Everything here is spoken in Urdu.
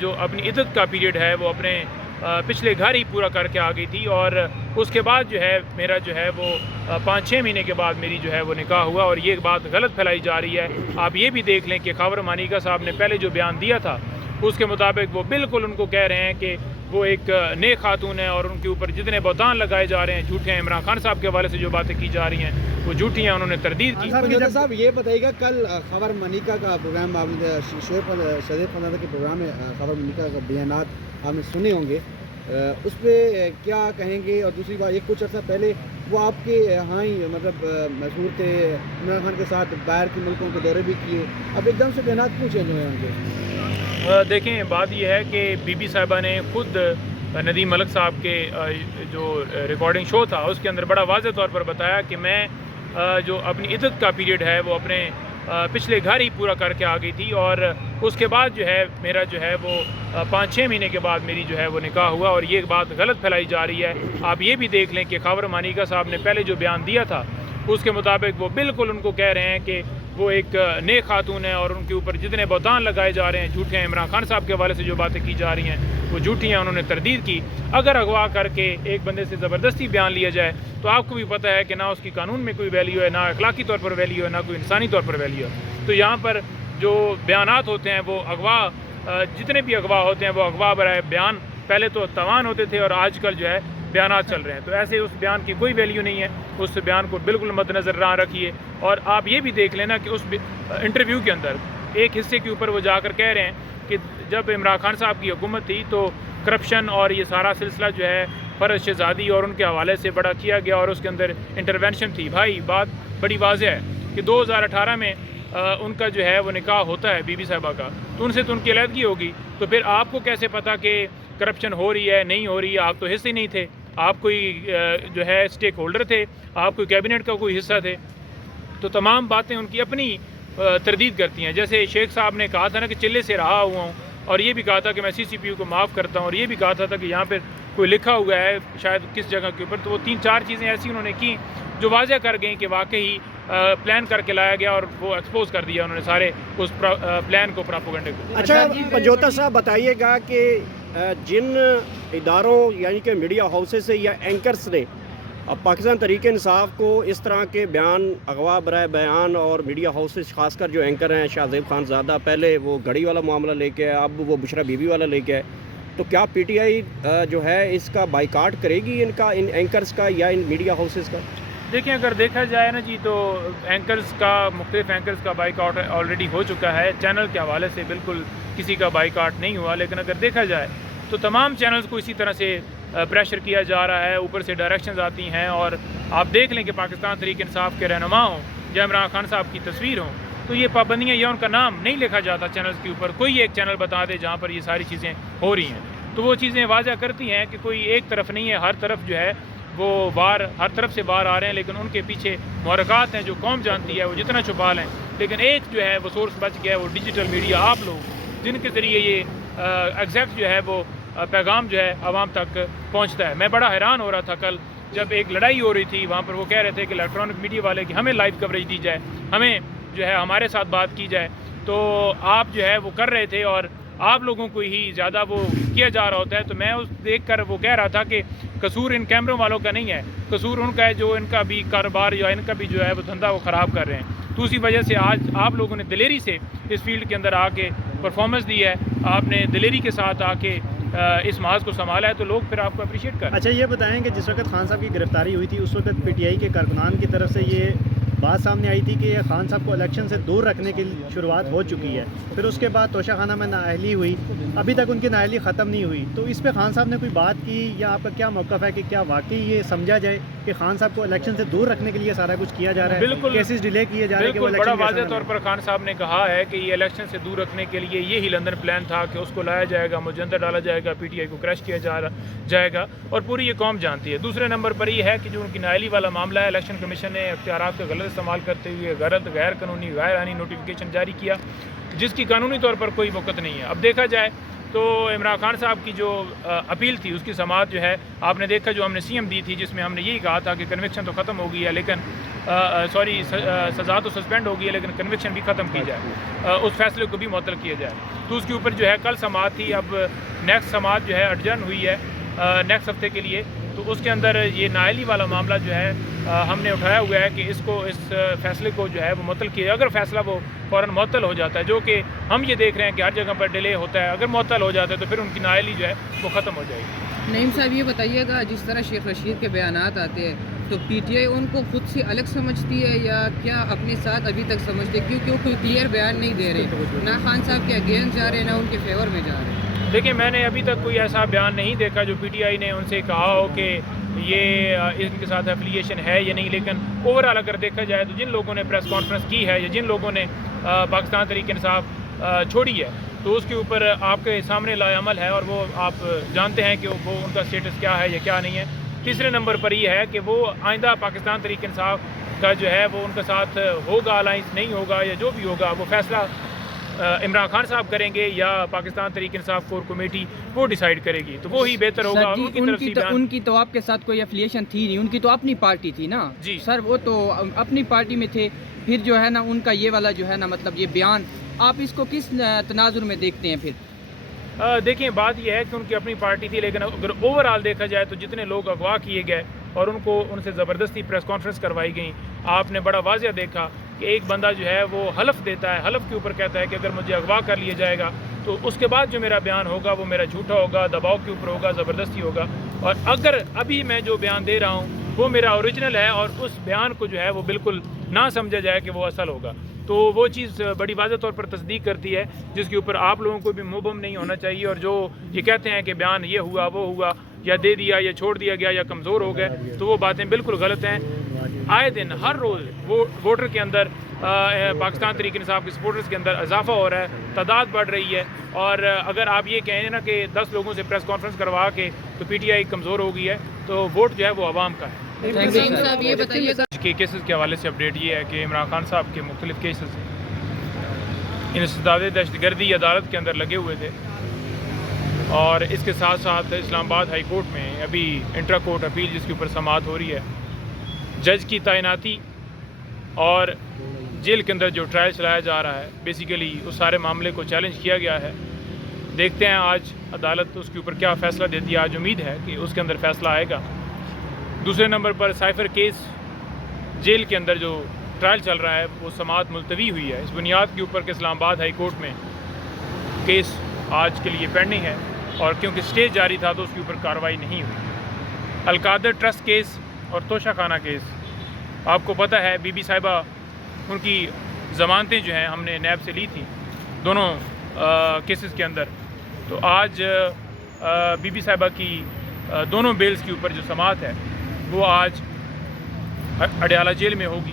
جو اپنی عدت کا پیریڈ ہے وہ اپنے پچھلے گھر ہی پورا کر کے آ گئی تھی، اور اس کے بعد جو ہے میرا جو ہے وہ 5-6 مہینے کے بعد میری جو ہے وہ نکاح ہوا، اور یہ بات غلط پھیلائی جا رہی ہے۔ آپ یہ بھی دیکھ لیں کہ خاور مانیکا صاحب نے پہلے جو بیان دیا تھا اس کے مطابق وہ بالکل ان کو کہہ رہے ہیں کہ وہ ایک نیک خاتون ہے، اور ان کے اوپر جتنے بہتان لگائے جا رہے ہیں جھوٹے ہیں۔ عمران خان صاحب کے حوالے سے جو باتیں کی جا رہی ہیں وہ جھوٹی ہیں، انہوں نے تردید کی۔ صاحب یہ بتائیے گا، کل خاور مانیکا کا پروگرام آپ نے شریف خانزادہ کے پروگرام میں خاور مانیکا کا بیانات آپ نے سنے ہوں گے، اس پہ کیا کہیں گے؟ اور دوسری بات، یہ کچھ عرصہ پہلے وہ آپ کے یہاں ہی مطلب مشہور تھے، عمران خان کے ساتھ باہر کے ملکوں کے دورے بھی کیے، اب ایک دم سے بیانات کیوں چینج ہوئے ان کے؟ دیکھیں، بات یہ ہے کہ بی بی صاحبہ نے خود ندیم ملک صاحب کے جو ریکارڈنگ شو تھا اس کے اندر بڑا واضح طور پر بتایا کہ میں جو اپنی عدت کا پیریڈ ہے وہ اپنے پچھلے گھر ہی پورا کر کے آ گئی تھی، اور اس کے بعد جو ہے میرا جو ہے وہ 5-6 مہینے کے بعد میری جو ہے وہ نکاح ہوا، اور یہ بات غلط پھیلائی جا رہی ہے۔ آپ یہ بھی دیکھ لیں کہ خاور مانیکا صاحب نے پہلے جو بیان دیا تھا اس کے مطابق وہ بالکل ان کو کہہ رہے ہیں کہ وہ ایک نیک خاتون ہے، اور ان کے اوپر جتنے بہتان لگائے جا رہے ہیں جھوٹے ہیں۔ عمران خان صاحب کے حوالے سے جو باتیں کی جا رہی ہیں وہ جھوٹی ہیں، انہوں نے تردید کی۔ اگر اغوا کر کے ایک بندے سے زبردستی بیان لیا جائے تو آپ کو بھی پتہ ہے کہ نہ اس کی قانون میں کوئی ویلیو ہے، نہ اخلاقی طور پر ویلیو ہے، نہ کوئی انسانی طور پر ویلیو ہے۔ تو یہاں پر جو بیانات ہوتے ہیں وہ اغوا، جتنے بھی اغوا ہوتے ہیں وہ اغوا برائے بیان پہلے تو تاوان ہوتے تھے، اور آج کل جو ہے بیانات چل رہے ہیں، تو ایسے اس بیان کی کوئی ویلیو نہیں ہے۔ اس بیان کو بالکل مد نظر نہ رکھیے۔ اور آپ یہ بھی دیکھ لینا کہ اس انٹرویو کے اندر ایک حصے کے اوپر وہ جا کر کہہ رہے ہیں کہ جب عمران خان صاحب کی حکومت تھی تو کرپشن اور یہ سارا سلسلہ جو ہے فرز شہزادی اور ان کے حوالے سے بڑا کیا گیا، اور اس کے اندر انٹرونشن تھی۔ بھائی بات بڑی واضح ہے کہ 2018 میں ان کا جو ہے وہ نکاح ہوتا ہے بی بی صاحبہ کا، تو ان سے تو ان کی علیحدگی ہوگی، تو پھر آپ کو کیسے پتا کہ کرپشن ہو رہی ہے نہیں ہو رہی ہے؟ آپ تو حصے نہیں تھے، آپ کوئی جو ہے اسٹیک ہولڈر تھے، آپ کوئی کیبنٹ کا کوئی حصہ تھے۔ تو تمام باتیں ان کی اپنی تردید کرتی ہیں۔ جیسے شیخ صاحب نے کہا تھا نا کہ چلے سے رہا ہوا ہوں، اور یہ بھی کہا تھا کہ میں سی سی پی یو کو معاف کرتا ہوں، اور یہ بھی کہا تھا کہ یہاں پہ کوئی لکھا ہوا ہے شاید کس جگہ کے اوپر، تو وہ 3-4 چیزیں ایسی انہوں نے کی جو واضح کر گئیں کہ واقعی پلان کر کے لایا گیا، اور وہ ایکسپوز کر دیا انہوں نے سارے اس پلان کو، پراپوگنڈے کو۔ اچھا پنجوتا صاحب بتائیے گا کہ جن اداروں یعنی کہ میڈیا ہاؤسز سے یا اینکرز نے پاکستان تحریک انصاف کو اس طرح کے بیان اغوا برائے بیان، اور میڈیا ہاؤسز خاص کر جو اینکر ہیں شاہزیب خانزادہ، پہلے وہ گھڑی والا معاملہ لے کے اب وہ بشرا بی بی والا لے کے آئے، تو کیا پی ٹی آئی جو ہے اس کا بائیکاٹ کرے گی ان اینکرز کا یا ان میڈیا ہاؤسز کا؟ دیکھیں، اگر دیکھا جائے نا جی تو اینکرز کا، مختلف اینکرز کا بائیکاٹ آلریڈی ہو چکا ہے۔ چینل کے حوالے سے بالکل کسی کا بائیکاٹ نہیں ہوا، لیکن اگر دیکھا جائے تو تمام چینلز کو اسی طرح سے پریشر کیا جا رہا ہے، اوپر سے ڈائریکشنز آتی ہیں، اور آپ دیکھ لیں کہ پاکستان تحریک انصاف کے رہنما ہوں یا عمران خان صاحب کی تصویر ہوں تو یہ پابندیاں یا ان کا نام نہیں لکھا جاتا چینلز کے اوپر۔ کوئی ایک چینل بتا دے جہاں پر یہ ساری چیزیں ہو رہی ہیں، تو وہ چیزیں واضح کرتی ہیں کہ کوئی ایک طرف نہیں ہے، ہر طرف جو ہے وہ وار، ہر طرف سے وار آ رہے ہیں، لیکن ان کے پیچھے محرکات ہیں جو قوم جانتی ہے، وہ جتنا چھپا لیں، لیکن ایک جو ہے وہ سورس بچ گیا ہے، وہ ڈیجیٹل میڈیا، آپ لوگ جن کے ذریعے یہ ایگزیکٹ جو ہے وہ پیغام جو ہے عوام تک پہنچتا ہے۔ میں بڑا حیران ہو رہا تھا کل جب ایک لڑائی ہو رہی تھی وہاں پر، وہ کہہ رہے تھے کہ الیکٹرانک میڈیا والے کہ ہمیں لائیو کوریج دی جائے، ہمیں جو ہے ہمارے ساتھ بات کی جائے، تو آپ جو ہے وہ کر رہے تھے اور آپ لوگوں کو ہی زیادہ وہ کیا جا رہا ہوتا ہے۔ تو میں اس دیکھ کر وہ کہہ رہا تھا کہ قصور ان کیمروں والوں کا نہیں ہے، قصور ان کا ہے جو ان کا بھی کاروبار یا ان کا بھی جو ہے وہ دھندا وہ خراب کر رہے ہیں۔ تو اسی وجہ سے آج آپ لوگوں نے دلیری سے اس فیلڈ کے اندر آ کے پرفارمنس دی ہے، آپ نے دلیری کے ساتھ آ کے اس محاذ کو سنبھالا ہے، تو لوگ پھر آپ کو اپریشیٹ کر رہے ہیں۔ اچھا یہ بتائیں کہ جس وقت خان صاحب کی گرفتاری ہوئی تھی اس وقت پی ٹی آئی کے کارکنان کی طرف سے یہ بات سامنے آئی تھی کہ خان صاحب کو الیکشن سے دور رکھنے کی شروعات ہو چکی ہے، پھر اس کے بعد توشہ خانہ میں نااہلی ہوئی، ابھی تک ان کی نااہلی ختم نہیں ہوئی، تو اس پہ خان صاحب نے کوئی بات کی یا آپ کا کیا موقف ہے کہ کیا واقعی یہ سمجھا جائے کہ خان صاحب کو الیکشن سے دور رکھنے کے لیے سارا کچھ کیا جا رہا ہے؟ بالکل، کیسز ڈیلے کیے جا رہے ہیں کہ وہ بالکل بڑا الیکشن واضح طور پر خان صاحب نے کہا ہے کہ یہ الیکشن سے دور رکھنے کے لیے یہی لندن پلان تھا کہ اس کو لایا جائے گا، مجھے اندر ڈالا جائے گا، پی ٹی آئی کو کریش کیا جائے گا، اور پوری یہ قوم جانتی ہے۔ دوسرے نمبر پر یہ ہے کہ جو ان کی نااہلی والا معاملہ ہے، الیکشن کمیشن نے اختیارات کا غلط استعمال کرتے ہوئے غیر قانونی غیر آئینی نوٹیفیکیشن جاری کیا، جس کی قانونی طور پر کوئی وقت نہیں ہے۔ اب دیکھا جائے تو عمران خان صاحب کی جو اپیل تھی اس کی سماعت جو ہے آپ نے دیکھا، جو ہم نے سی ایم دی تھی جس میں ہم نے یہی کہا تھا کہ کنوکشن تو ختم ہو گئی ہے، لیکن سوری سزا تو سسپینڈ ہوگی ہے لیکن کنوکشن بھی ختم کی جائے، اس فیصلے کو بھی معطل کیا جائے. تو اس کے اوپر جو ہے کل سماعت تھی، اب نیکسٹ سماعت جو ہے ایڈجرن ہوئی ہے نیکسٹ ہفتے کے لیے. تو اس کے اندر یہ نااہلی والا معاملہ جو ہے ہم نے اٹھایا ہوا ہے کہ اس فیصلے کو جو ہے وہ معطل کیا. اگر فیصلہ وہ فوراً معطل ہو جاتا ہے، جو کہ ہم یہ دیکھ رہے ہیں کہ ہر جگہ پر ڈیلے ہوتا ہے، اگر معطل ہو جاتا ہے تو پھر ان کی نااہلی جو ہے وہ ختم ہو جائے گی. نعیم صاحب یہ بتائیے گا، جس طرح شیخ رشید کے بیانات آتے ہیں تو پی ٹی آئی ان کو خود سے الگ سمجھتی ہے یا کیا اپنے ساتھ ابھی تک سمجھتے ہے؟ کیونکہ وہ کوئی کلیئر بیان نہیں دے رہے، نہ خان صاحب کے اگینسٹ جا رہے ہیں نہ ان کے فیور میں جا رہے ہیں. دیکھیں میں نے ابھی تک کوئی ایسا بیان نہیں دیکھا جو پی ٹی آئی نے ان سے کہا ہو کہ یہ ان کے ساتھ ایفیلیشن ہے یا نہیں. لیکن اوور آل اگر دیکھا جائے تو جن لوگوں نے پریس کانفرنس کی ہے یا جن لوگوں نے پاکستان تحریک انصاف چھوڑی ہے تو اس کے اوپر آپ کے سامنے لائے عمل ہے، اور وہ آپ جانتے ہیں کہ وہ ان کا سٹیٹس کیا ہے یا کیا نہیں ہے. تیسرے نمبر پر یہ ہے کہ وہ آئندہ پاکستان تحریک انصاف کا جو ہے وہ ان کے ساتھ ہوگا الائنس نہیں ہوگا یا جو بھی ہوگا وہ فیصلہ عمران خان صاحب کریں گے یا پاکستان تحریک انصاف کور کمیٹی وہ ڈیسائیڈ کرے گی، تو وہی بہتر ہوگا. سر جی ان کی تو آپ کے ساتھ کوئی افیلیشن تھی نہیں، ان کی تو اپنی پارٹی تھی نا جی سر، وہ تو اپنی پارٹی میں تھے. پھر جو ہے نا ان کا یہ والا جو ہے نا مطلب یہ بیان آپ اس کو کس تناظر میں دیکھتے ہیں؟ پھر دیکھیں بات یہ ہے کہ ان کی اپنی پارٹی تھی، لیکن اگر اوور آل دیکھا جائے تو جتنے لوگ اغوا کیے گئے اور ان سے زبردستی پریس کانفرنس کروائی گئیں، آپ نے بڑا واضح دیکھا کہ ایک بندہ جو ہے وہ حلف دیتا ہے، حلف کے اوپر کہتا ہے کہ اگر مجھے اغوا کر لیا جائے گا تو اس کے بعد جو میرا بیان ہوگا وہ میرا جھوٹا ہوگا، دباؤ کے اوپر ہوگا، زبردستی ہوگا. اور اگر ابھی میں جو بیان دے رہا ہوں وہ میرا اوریجنل ہے اور اس بیان کو جو ہے وہ بالکل نہ سمجھا جائے کہ وہ اصل ہوگا، تو وہ چیز بڑی واضح طور پر تصدیق کرتی ہے جس کے اوپر آپ لوگوں کو بھی مبہم نہیں ہونا چاہیے. اور جو یہ کہتے ہیں کہ بیان یہ ہوا وہ ہوا یا دے دیا یا چھوڑ دیا گیا یا کمزور ہو گئے، تو وہ باتیں بالکل غلط ہیں. آئے دن ہر روز ووٹر کے اندر پاکستان تحریک انصاف کے سپورٹرز کے اندر اضافہ ہو رہا ہے، تعداد بڑھ رہی ہے. اور اگر آپ یہ کہیں نا کہ 10 لوگوں سے پریس کانفرنس کروا کے تو پی ٹی آئی کمزور ہو گئی ہے، تو ووٹ جو ہے وہ عوام کا ہے. نعیم صاحب یہ بتائیے گا کے کیسز کے حوالے سے اپڈیٹ یہ ہے کہ عمران خان صاحب کے مختلف کیسز انسداد دہشت گردی عدالت کے اندر لگے ہوئے تھے، اور اس کے ساتھ ساتھ اسلام آباد ہائی کورٹ میں ابھی انٹرا کورٹ اپیل جس کے اوپر سماعت ہو رہی ہے، جج کی تعیناتی اور جیل کے اندر جو ٹرائل چلایا جا رہا ہے، بیسیکلی اس سارے معاملے کو چیلنج کیا گیا ہے. دیکھتے ہیں آج عدالت اس کے اوپر کیا فیصلہ دیتی ہے. آج امید ہے کہ اس کے اندر فیصلہ آئے گا. دوسرے نمبر پر سائفر کیس جیل کے اندر جو ٹرائل چل رہا ہے وہ سماعت ملتوی ہوئی ہے اس بنیاد کے اوپر کہ اسلام آباد ہائی کورٹ میں کیس آج کے لیے پینڈنگ ہے، اور کیونکہ اسٹے جاری تھا تو اس کے اوپر کارروائی نہیں ہوئی. القادر ٹرسٹ کیس اور توشہ خانہ کیس آپ کو پتہ ہے، بی بی صاحبہ ان کی ضمانتیں جو ہیں ہم نے نیب سے لی تھیں دونوں کیسز کے اندر. تو آج بی بی صاحبہ کی دونوں بیلز کے اوپر جو سماعت ہے وہ آج اڈیالہ جیل میں ہوگی.